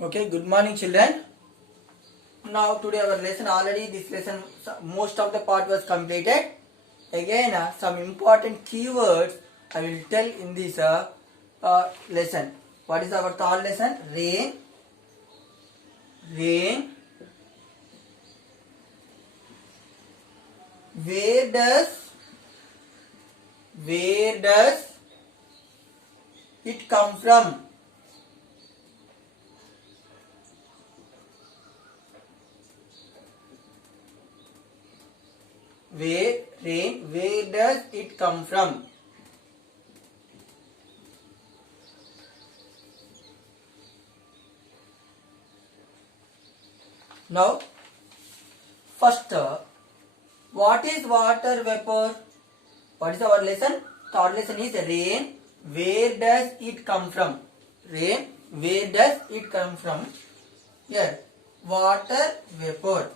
Okay, good morning children. Now today our lesson already this lesson most of the part was completed. Again some important keywords I will tell in this lesson. What is our third lesson? Rain. Rain. Where does it come from? Where does it come from? Now, first, what is water vapor? What is our lesson? Third lesson is rain. Where does it come from? Rain. Where does it come from? Here, water vapor.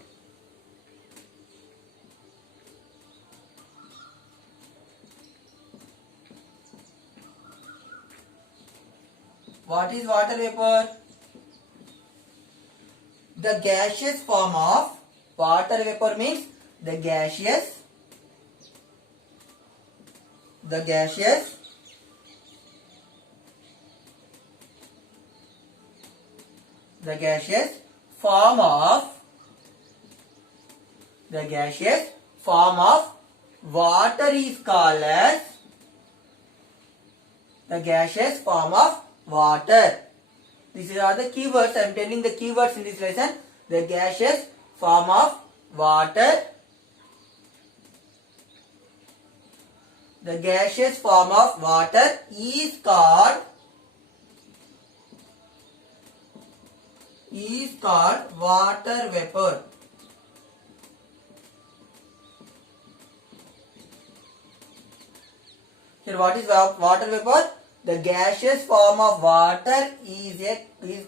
What is water vapor? The gaseous form of water vapor means the gaseous form of water is called as the gaseous form of water. These are the keywords. I am telling the keywords in this lesson. The gaseous form of water. The gaseous form of water is called water vapor. Here, what is water vapor? The gaseous form of water is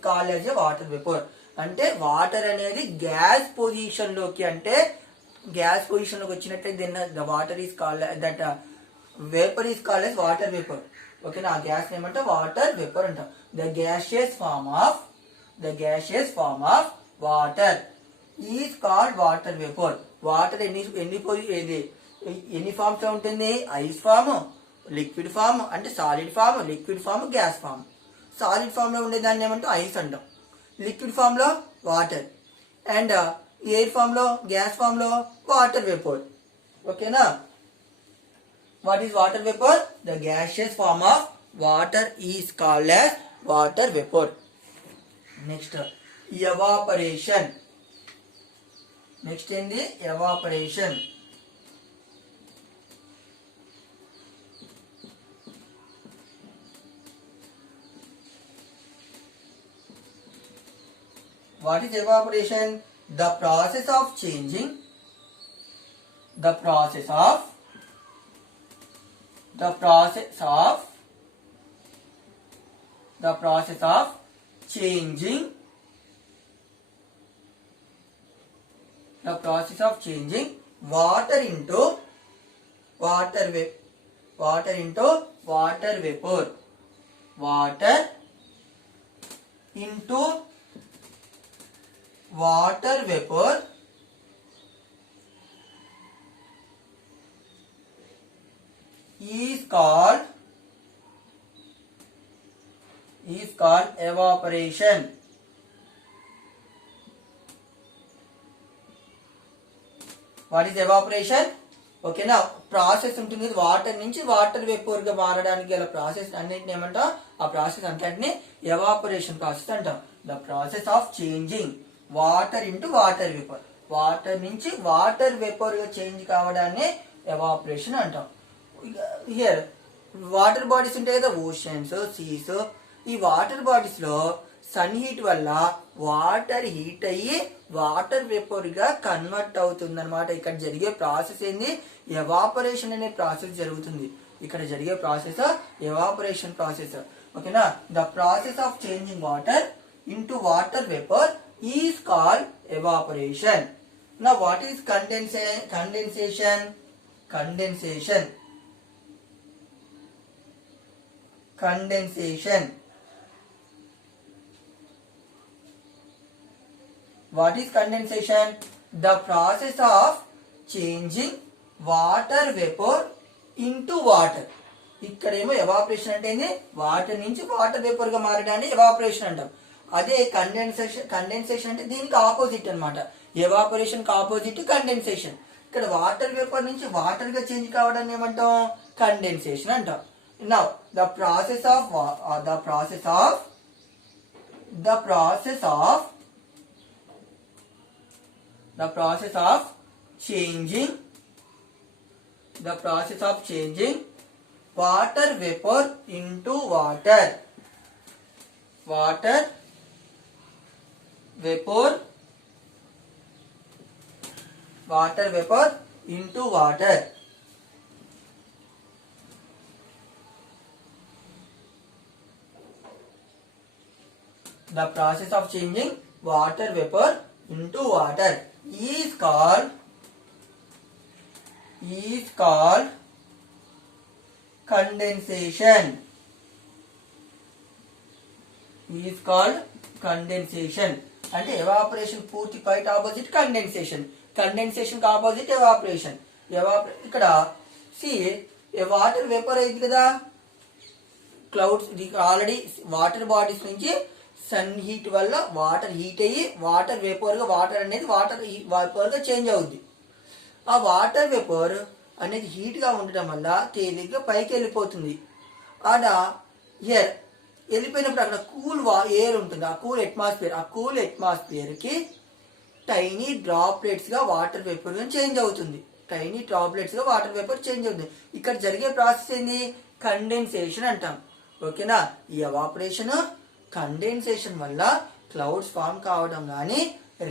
called as a water vapor. అంటే water అనేది gas position లోకి అంటే gas position లోకి వచ్చినట్లయితే then the water is called that vapour is called as water vapour. ఓకేనా? ఆ gas ఏమంటే water vapour అంటాం. The gaseous form of water is called water vapour. Water ఎన్ని ఫార్మ్స్ లో ఉంటుంది? ఐస్ ఫామ్, లిక్విడ్ ఫామ్ అంటే solid form, liquid form, gas form. Solid form లో ఉండేదాన్ని ఏమంటాం? ఐస్ అంటాం. లిక్విడ్ ఫామ్ లో వాటర్ అండ్ ఎయిర్ ఫామ్ లో గ్యాస్ ఫామ్ లో వాటర్ వేపర్. ఓకేనా? What is water vapour? The gaseous form of water is called as water vapour. Next evaporation. Next ఏంది? Evaporation. What is evaporation? The process of changing the process of changing water into water vapor. Water into water vapor is called evaporation. What is evaporation? ఓకేనా? ప్రాసెస్ ఉంటుంది. వాటర్ నుంచి water vapour గా మారడానికి గల ప్రాసెస్ అన్నింటిని ఏమంటాం? ఆ ప్రాసెస్ అంతటిని ఎవాపరేషన్ ప్రాసెస్ అంటాం. The process of changing water into water vapour. Water నుంచి వాటర్ వేపర్ గా చేంజ్ కావడాన్ని ఎవాపరేషన్ అంటాం. హియర్ వాటర్ బాడీస్ ఉంటాయి కదా, ఓషన్స్, సీస్. ఈ వాటర్ బాడీస్ లో సన్ హీట్ వల్ల వాటర్ హీట్ అయ్యి వాటర్ వేపర్ గా కన్వర్ట్ అవుతుంది అనమాట. ఇక్కడ జరిగే ప్రాసెస్ ఏంది? ఎవాపరేషన్ అనే ప్రాసెస్ జరుగుతుంది. ఇక్కడ జరిగే ప్రాసెస్ ఎవాపరేషన్ ప్రాసెస్. ఓకేనా? The process of changing water into water vapour is called evaporation. Now what is condensation? What is condensation? The process of changing water vapor into water. ఇక్కడేమో ఎవాపరేషన్ అంటే వాటర్ నుంచి వాటర్ వేపర్ గా మారడాన్ని ఎవాపరేషన్ అంటాం. అదే కండెన్సేషన్ అంటే దీనికి ఆపోజిట్ అన్నమాట. ఎవాపరేషన్ కి ఆపోజిట్ కండెన్సేషన్. ఇక్కడ వాటర్ వేపర్ నుంచి వాటర్ గా చేంజ్ కావడాన్ని ఏమంటాం? కండెన్సేషన్ అంటాం. Now the process of changing water vapor into water into water. The process of changing water vapor into water is called condensation. అంటే ఎవాపరేషన్ పూర్తి క్వైట్ ఆపోజిట్ కండెన్సేషన్. కండెన్సేషన్ కి ఆపోజిట్ ఎవాపరేషన్. ఇక్కడ వాటర్ వేపర్ అయింది కదా, క్లౌడ్స్ ఆల్రెడీ వాటర్ బాడీస్ నుంచి sun heat వల్ల water heat అయ్యి water vapour గా వాటర్ అనేది వాటర్ వేపర్ గా చేంజ్ అవుద్ది. ఆ వాటర్ వేపర్ అనేది హీట్ గా ఉండడం వల్ల తేలిగ్గా పైకి వెళ్ళిపోతుంది. ఆడ ఎయిర్ వెళ్ళిపోయినప్పుడు అక్కడ కూల్ ఎయిర్ ఉంటుంది, ఆ కూల్ అట్మాస్ఫియర్ కి టైనీ డ్రాప్లెట్స్ గా వాటర్ వేపర్ గా చేంజ్ అవుతుంది. ఇక్కడ జరిగే ప్రాసెస్ ఏంది? కండెన్సేషన్ అంటాం. ఓకేనా? ఈ ఎవాపరేషన్ కండెన్సేషన్ వల్ల క్లౌడ్స్ ఫామ్ కావడం కానీ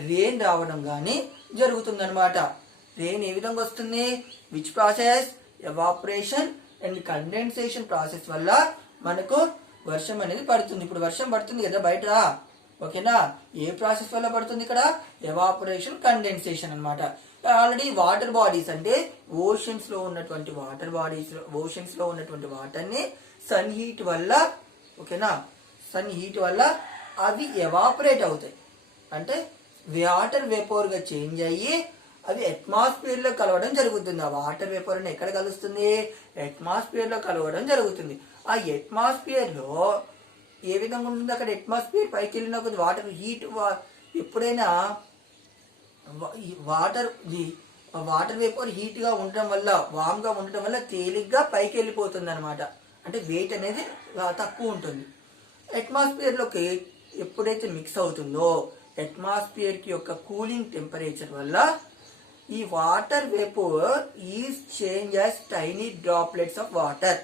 రెయిన్ రావడం కానీ జరుగుతుంది అనమాట. రెయిన్ ఏ విధంగా వస్తుంది? Which process? Evaporation and condensation process వల్ల మనకు వర్షం అనేది పడుతుంది. ఇప్పుడు వర్షం పడుతుంది కదా బయట. ఓకేనా? ఏ ప్రాసెస్ వల్ల పడుతుంది? ఇక్కడ ఎవాపరేషన్ కండెన్సేషన్ అన్నమాట. ఆల్రెడీ వాటర్ బాడీస్ అంటే ఓషన్స్ లో ఉన్నటువంటి వాటర్ ని సన్ హీట్ వల్ల, ఓకేనా, సన్ హీట్ వల్ల అవి ఎవాపరేట్ అవుతాయి. అంటే వాటర్ వేపర్ గా చేంజ్ అయ్యి అవి అట్మాస్ఫియర్ లో కలవడం జరుగుతుంది. ఆ వాటర్ వేపర్ ఎక్కడ కలుస్తుంది? అట్మాస్ఫియర్ లో కలవడం జరుగుతుంది. ఆ అట్మాస్ఫియర్ లో ఏ విధంగా ఉంటుంది? అక్కడ అట్మాస్ఫియర్ పైకి వెళ్ళిన కొద్ది వాటర్ హీట్, ఎప్పుడైనా వాటర్ వేపర్ హీట్ గా ఉండటం వల్ల, వామ్ గా ఉండటం వల్ల తేలిగ్గా పైకి వెళ్ళిపోతుంది అనమాట. అంటే వెయిట్ అనేది తక్కువ ఉంటుంది. అట్మాస్ఫియర్ లోకి ఎప్పుడైతే మిక్స్ అవుతుందో అట్మాస్ఫియర్ కి యొక్క కూలింగ్ టెంపరేచర్ వల్ల ఈ water vapour is change as tiny droplets of water.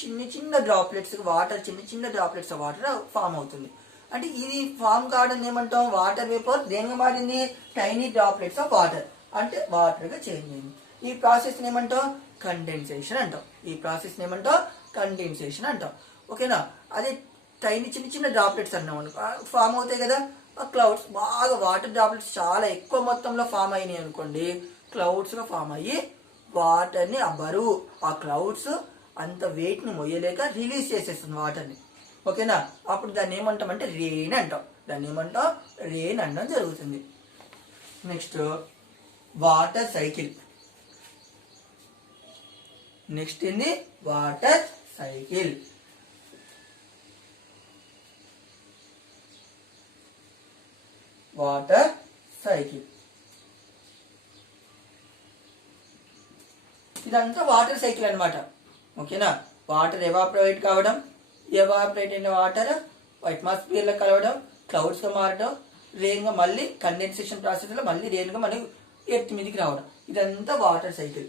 చిన్న డ్రాప్లెట్స్ ఆఫ్ వాటర్ ఫామ్ అవుతుంది. అంటే ఇది ఫామ్ కావడం ఏమంటాం? వాటర్ వేపర్ దేనిగా మారింది? టైనీ డ్రాప్లెట్స్ ఆఫ్ వాటర్, అంటే వాటర్ గా చేంజ్ అయింది. ఈ ప్రాసెస్ ఏమంటాం? కండెన్సేషన్ అంటాం. ఓకేనా? అదే టైనీ చిన్న డ్రాప్లెట్స్ అన్నాం ఫామ్ అవుతాయి కదా. ఆ క్లౌడ్స్ బాగా వాటర్ డ్రాప్లెట్స్ చాలా ఎక్కువ మొత్తంలో ఫామ్ అయినాయి అనుకోండి, క్లౌడ్స్ గా ఫామ్ అయ్యి వాటర్ ని, ఆ బరువు, ఆ క్లౌడ్స్ అంత వెయిట్ ని మొయ్యలేక రిలీజ్ చేసేస్తుంది వాటర్ ని. ఓకేనా? అప్పుడు దాన్ని ఏమంటాం అంటే రెయిన్ అంటాం. రెయిన్ అనడం జరుగుతుంది. Next water cycle. నెక్స్ట్ ఏంది? Water cycle. ఇదంతా వాటర్ సైకిల్ అన్నమాట. ఓకేనా? వాటర్ ఎవాపరేట్ కావడం, ఎవాపరేట్ అయిన వాటర్ అట్మాస్ఫియర్ లో కలవడం, క్లౌడ్స్ గా మారడం, రెయిన్ గా మళ్ళీ కండెన్సేషన్ ప్రాసెస్ లో మళ్ళీ రెయిన్ గా మళ్ళీ ఎర్త్ మీదకి రావడం. ఇదంతా water cycle.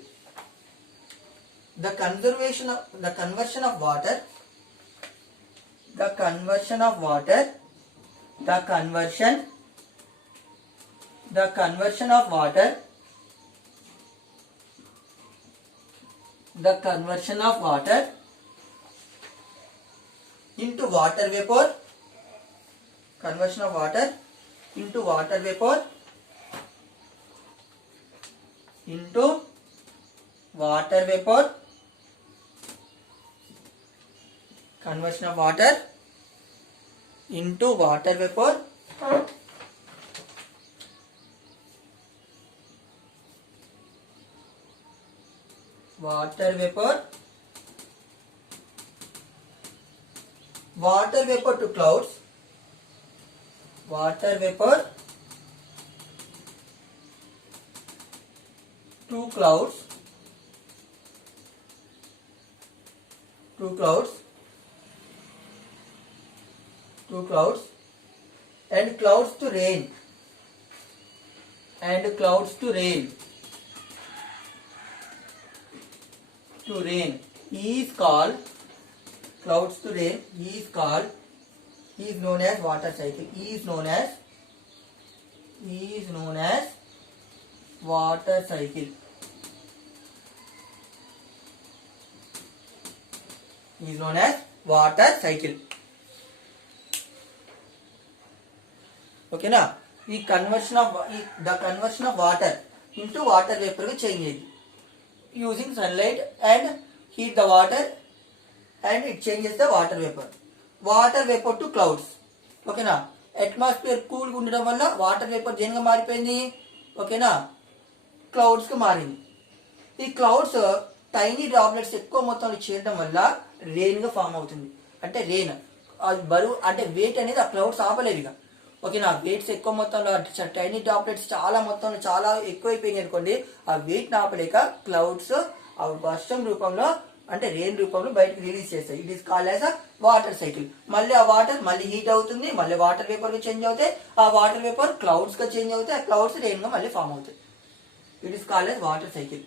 The conversion of water into water vapor, into water vapor into water vapor, conversion of water into water vapor water vapor to clouds, water vapor to clouds, and clouds to rain, is called, clouds to rain is known as water cycle, is known as water cycle, is known as water cycle. Okay na, the conversion of water into water vapor change using sunlight and heat the water and it changes the water vapor to clouds. Okay na, atmosphere cool గా ఉండడం వల్ల water vapour దేనిగా మారిపోయింది, ఓకేనా, క్లౌడ్స్ గా మారింది. ఈ clouds tiny droplets ఎక్కువ మొత్తంలో చేయడం వల్ల రెయిన్ గా ఫామ్ అవుతుంది. అంటే రెయిన్ బరువు అంటే వెయిట్ అనేది ఆ క్లౌడ్స్ ఆపలేదు ఇక, ఓకేనా. వెయిట్స్ ఎక్కువ మొత్తంలో టైనీ డ్రాప్లెట్స్ చాలా మొత్తంలో చాలా ఎక్కువైపోయినాయి అనుకోండి, ఆ వెయిట్ ఆపలేక క్లౌడ్స్ ఆ వర్షం రూపంలో అంటే రెయిన్ రూపంలో బయటకు రిలీజ్ చేస్తాయి. It is called as a water cycle. మళ్ళీ ఆ వాటర్ మళ్ళీ హీట్ అవుతుంది, మళ్ళీ వాటర్ వేపర్ గా చేంజ్ అవుతాయి, ఆ వాటర్ వేపర్ క్లౌడ్స్ గా చేంజ్ అవుతాయి, ఆ క్లౌడ్స్ రెయిన్ గా మళ్ళీ ఫామ్ అవుతాయి. It is called as water cycle.